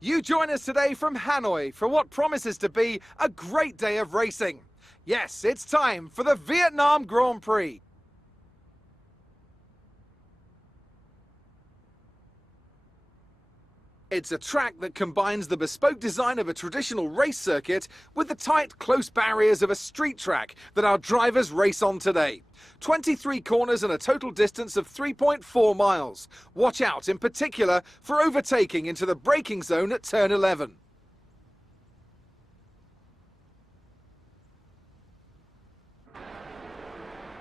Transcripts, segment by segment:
You join us today from Hanoi for what promises to be a great day of racing. Yes, it's time for the Vietnam Grand Prix. It's a track that combines the bespoke design of a traditional race circuit with the tight, close barriers of a street track that our drivers race on today. 23 corners and a total distance of 3.4 miles. Watch out in particular for overtaking into the braking zone at turn 11.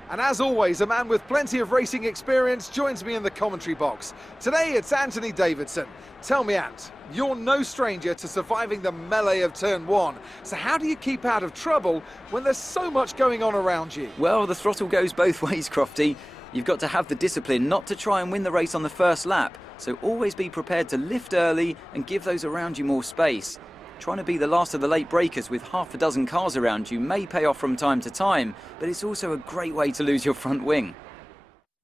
And as always, a man with plenty of racing experience joins me in the commentary box. Today it's Anthony Davidson. Tell me, Ant, you're no stranger to surviving the melee of turn 1. So how do you keep out of trouble when there's so much going on around you? Well, the throttle goes both ways, Crofty. You've got to have the discipline not to try and win the race on the first lap. So always be prepared to lift early and give those around you more space. Trying to be the last of the late breakers with half a dozen cars around you may pay off from time to time, but it's also a great way to lose your front wing.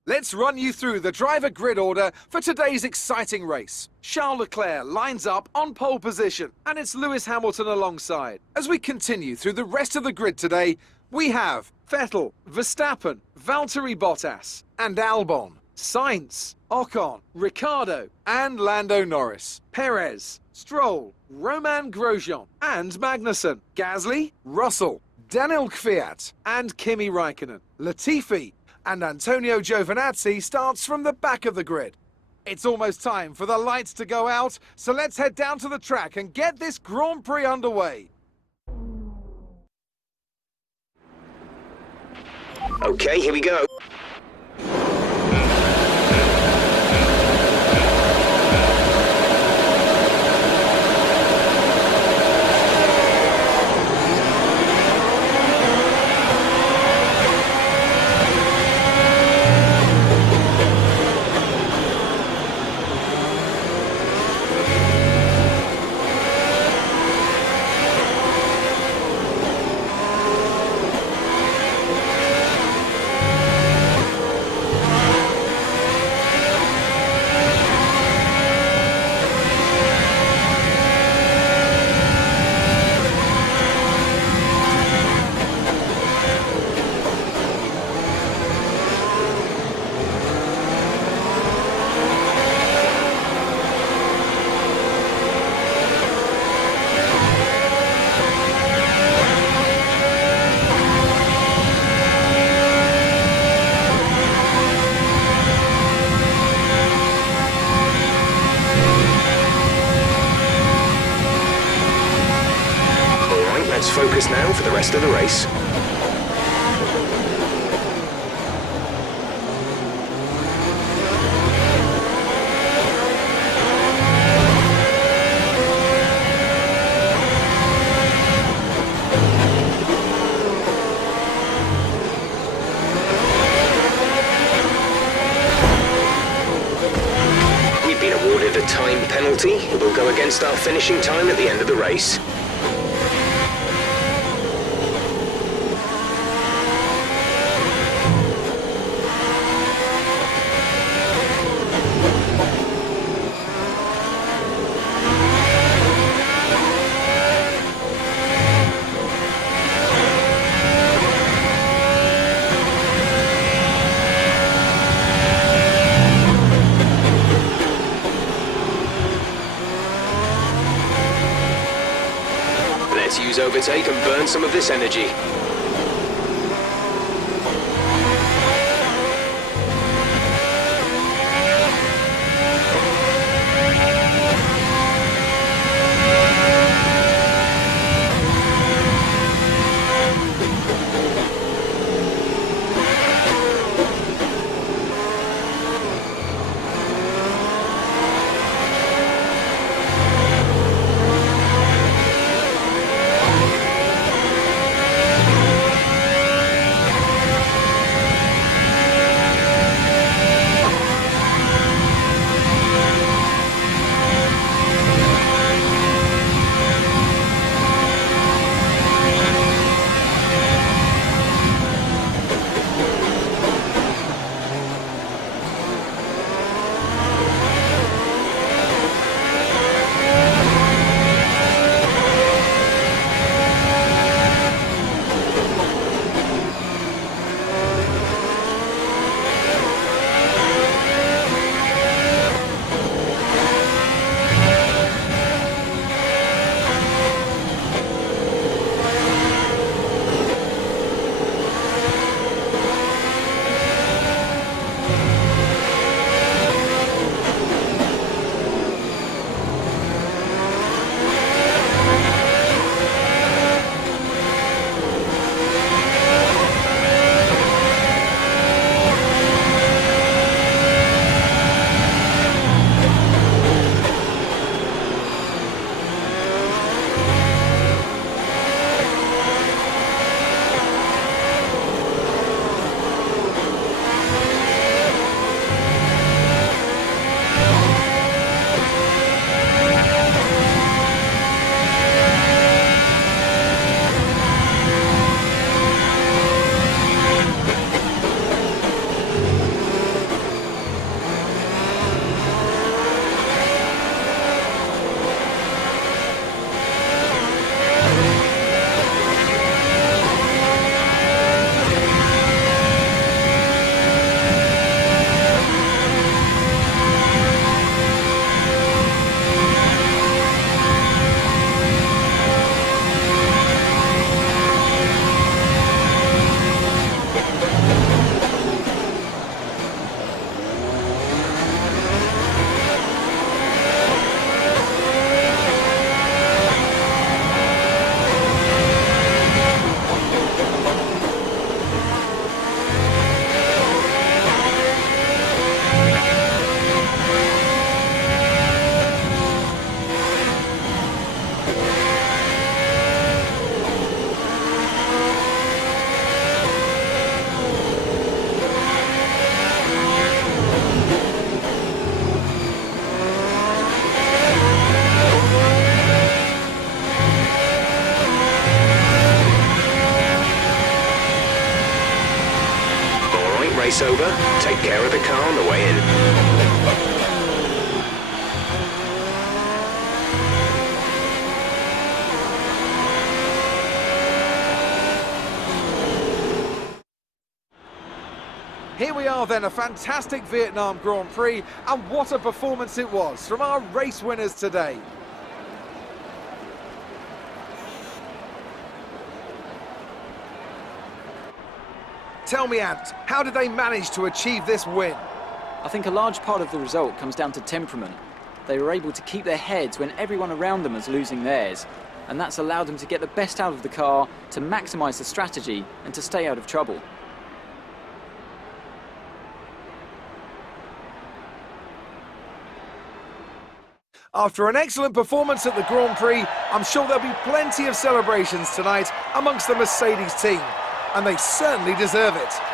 Let's run you through the driver grid order for today's exciting race. Charles Leclerc lines up on pole position, and it's Lewis Hamilton alongside. As we continue through the rest of the grid today, we have Vettel, Verstappen, Valtteri Bottas, and Albon, Sainz, Ocon, Ricciardo, and Lando Norris, Perez, Stroll, Romain Grosjean, and Magnussen, Gasly, Russell, Daniel Kvyat, and Kimi Raikkonen. Latifi and Antonio Giovinazzi starts from the back of the grid. It's almost time for the lights to go out, so let's head down to the track and get this Grand Prix underway. Okay, here we go. Let's focus now for the rest of the race. We've been awarded a time penalty. It will go against our finishing time at the end of the race. Let's use overtake and burn some of this energy. race over, take care of the car on the way in. Here we are then, a fantastic Vietnam Grand Prix, and what a performance it was from our race winners today. Tell me, Ant, how did they manage to achieve this win? I think a large part of the result comes down to temperament. They were able to keep their heads when everyone around them was losing theirs, and that's allowed them to get the best out of the car, to maximise the strategy, and to stay out of trouble. After an excellent performance at the Grand Prix, I'm sure there'll be plenty of celebrations tonight amongst the Mercedes team, and they certainly deserve it.